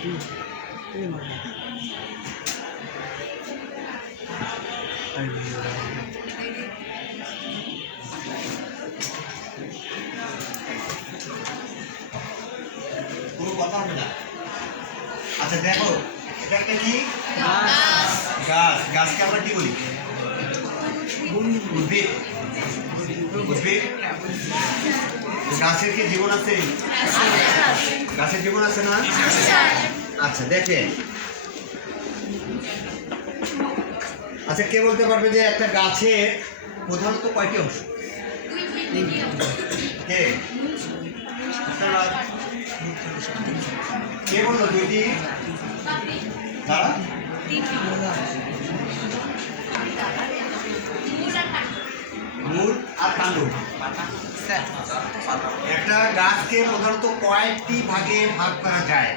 কোনো কথা হবে না। আচ্ছা দেখো এটা একটা কি? গাছ। গাছ। গাছকে আমরা কি বলি? উদ্ভিদ। উদ্ভিদ? গাছের কি জীবন আছে? গাছের জীবন আছে না? আচ্ছা দেখেন। আচ্ছা কে বলতে পারবে যে একটা গাছের প্রধানত কয়টি অংশ? কে? কে বলল দুইটি? তারা? মূল আর কাণ্ড। একটা গাছকে প্রধানত কয়েকটি ভাগে ভাগ করা যায়?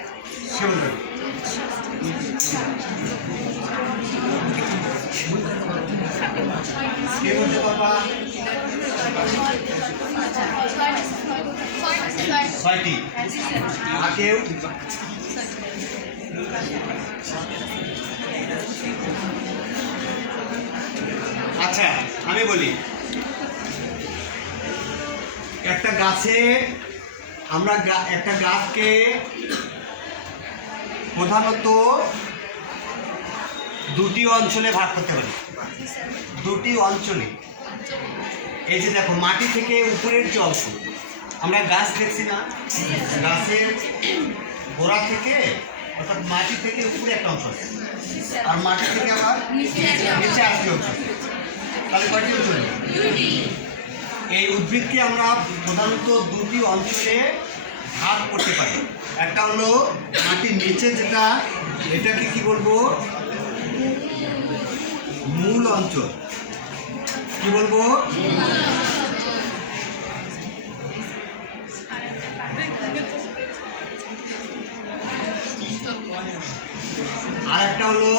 ছয়টি। আচ্ছা আমি বলি। একটা গাছে আমরা একটা গাছকে প্রধানত দুটি অঞ্চলে ভাগ করতে পারি। দুটি অঞ্চলে। এই যে দেখো মাটি থেকে উপরের যে অংশ আমরা গাছ দেখছি না। গাছের গোড়া থেকে অর্থাৎ মাটি থেকে উপরে একটা অংশ আছে। আর মাটি থেকে আবার নিচে আসতে অংশ। তাহলে কয়টি অঞ্চল? এই উদ্ভিদকে আমরা প্রধানত দুটি অঞ্চলে ভাগ করতে পারি। একটা হলো মাটির নিচে যেটা এটাকে কি বলব? মূল অঞ্চল। কি বলব? আর একটা হলো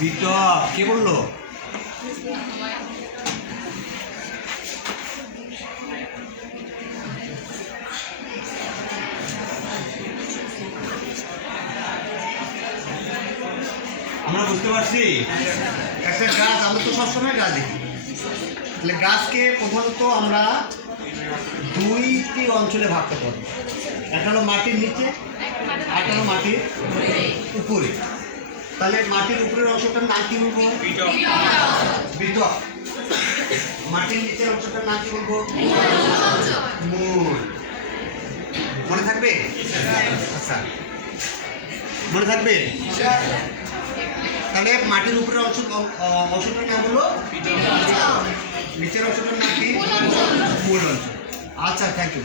বিটক কে বলল? আমরা বুঝতে পারছি। একটা গাছ, আমরা তো সবসময় গাছ দেখি তাহলে গাছকে প্রধানত আমরা দুইটি অঞ্চলে ভাগ করতে পারব। একটা হলো মাটির নিচে একটা হলো মাটির উপরে। তাহলে মাটির উপরের অংশটার নাম কি বলব? বিটক মাটির নিচের অংশটার নাম কি বলব? মূল। মনে থাকবে? আচ্ছা। মনে থাকবে? তাহলে মাটির উপরে অংশ অংশটার নাম হলো নিচের অংশটার নাম কি? মূল অংশ। আচ্ছা থ্যাংক ইউ